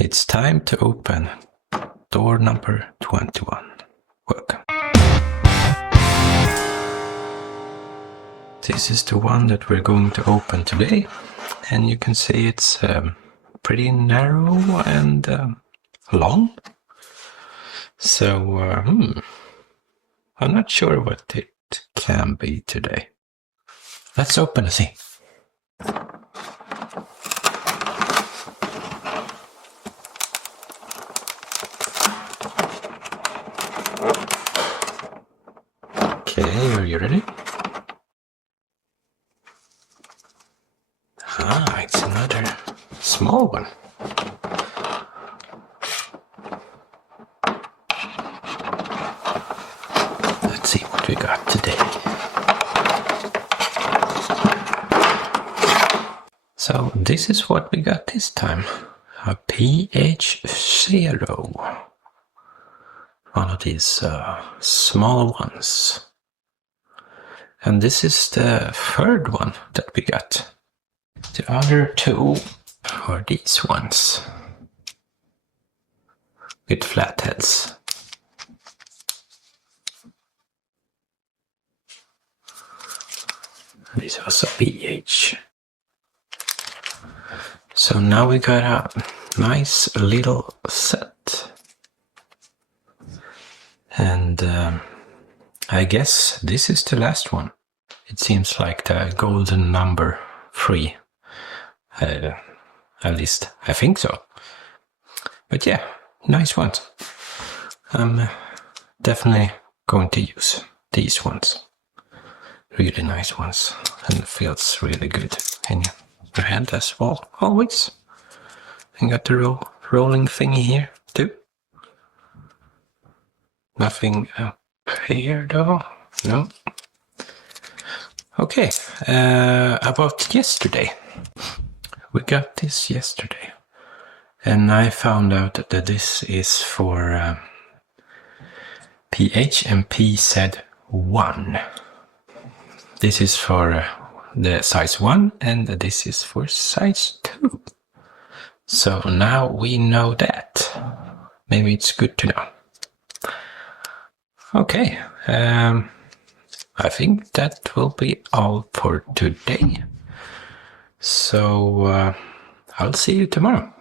It's time to open door number 21. Welcome. This is the one that we're going to open today, and you can see it's pretty narrow and long. So I'm not sure what it can be today. Let's open and see. Okay, are you ready? Ah, it's another small one. Let's see what we got today. So this is what we got this time. A pH 0. One of these small ones. And this is the third one that we got. The other two are these ones with flat heads. This was a pH. So now we got a nice little set. And I guess this is the last one. It seems like the golden number 3. At least I think so. But yeah, nice ones. I'm definitely going to use these ones. Really nice ones. And it feels really good in your hand as well, always. And got the rolling thingy here too. Nothing up here though. No. Okay, about yesterday. We got this yesterday. And I found out that this is for pH, and P said 1. This is for the size 1, and this is for size 2. So now we know that. Maybe it's good to know. Okay, I think that will be all for today. So I'll see you tomorrow.